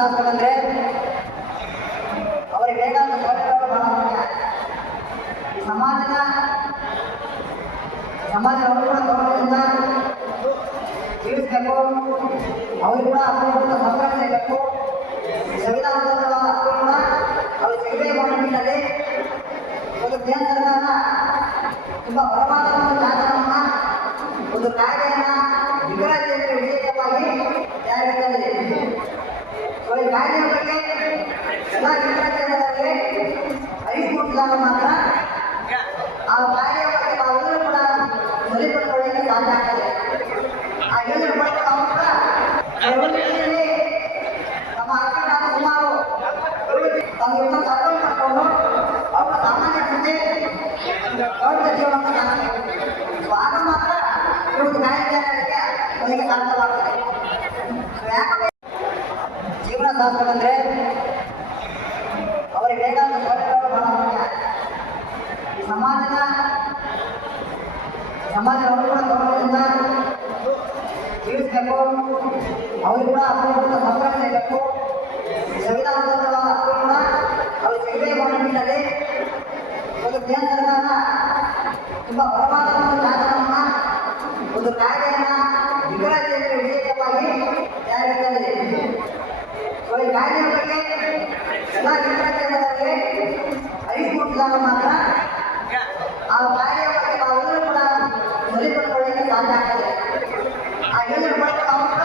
ಶಾಸಕರಂದ್ರೆ ಅವರಿಗೆ ಬೇಕಾದ ಈ ಸಮಾಜದ ಸಮಾಜದ ಕೂಡ ಗೌರವದಿಂದ ಜೀವಿಸಬೇಕು. ಅವರು ಕೂಡ ಸಂರಕ್ಷಣೆ ಸಿಗಬೇಕು ಸಂವಿಧಾನಬದ್ಧವಾದ ಹಕ್ಕು ಕೂಡ ಅವರು ಮಾಡೋ ನಿಟ್ಟಿನಲ್ಲಿ ಒಂದು ಕೇಂದ್ರ ಸರ್ಕಾರ ತುಂಬ ಬಲವಾದ ಒಂದು ಶಾಸನವನ್ನ, ಒಂದು ಕಾಯ್ದೆಯನ್ನ ವಿಕರಾಜಿಯಲ್ಲಿ ವಿಜಯವಾಗಿ ಜಾರಿಗೆ ಎಲ್ಲ ಮೂಡಿಸಿದಾಗ ಮಾತ್ರ. ಆ ಬಗ್ಗೆ ನಾವೆಲ್ಲರೂ ಕೂಡ ಸಾಧ್ಯ ಆಗ್ತದೆ. ಆ ಯೋಜನೆ ಬಗ್ಗೆ ನಾವು ಕೂಡ ಇವತ್ತು ಅರ್ಥ ಮಾಡಿಕೊಂಡು ಅವರ ಸಾಮಾನ್ಯ ಜನತೆ ಗೌರವ ಜೀವನವನ್ನು ಸಾಗಿಸಬೇಕು ಸೊ, ಆಗ ಮಾತ್ರ ಇವತ್ತು ನ್ಯಾಯಕ್ಕೆ ಅವರಿಗೆ ಸಾಧ್ಯವಾಗ್ತದೆ ಯಾಕಂದ್ರೆ ಜೀವನ ಸಮಾಜದ ಸಮಾಜ ಅವರು ಕೂಡ ಗೌರವದಿಂದ ಜೀವಿಸಬೇಕು ಅವರು ಕೂಡ ಅಪರೂಪದ ಸಂರಕ್ಷಣೆ ಇರಬೇಕು ಸಂವಿಧಾನದ ಹಕ್ಕು ಕೂಡ ಅವರು ಸಿಗದೇ ಮಾಡಿದ್ದಾರೆ ಒಂದು ಕೇಂದ್ರ ಸರ್ಕಾರ ತುಂಬ ಬಲವಾದ ಒಂದು ಒಂದು ಕಾಯ್ದೆಯನ್ನು ವಿಕರಾಜಿಯಲ್ಲಿ ವಿಶೇಷವಾಗಿ ತಂದಿದೆ ಸೊ ಕಾಯ್ದೆಯ ಬಗ್ಗೆ ಎಲ್ಲ ವಿಕರಾಜ್ಯಗಳಿಗೆ ಅರಿವು ಮೂಡಿಸಿದಾಗ ಮಾತ್ರ ಆ ಕಾಯ್ದೆಯ ಬಗ್ಗೆ ನಾವೆಲ್ಲರೂ ಕೂಡ ಸರಿಪಡಿಸಿಕೊಳ್ಳಲಿಕ್ಕೆ ಸಾಧ್ಯ ಆಗ್ತದೆ ಆ ಯೋಜನೆ ಬಗ್ಗೆ ನಾವು ಕೂಡ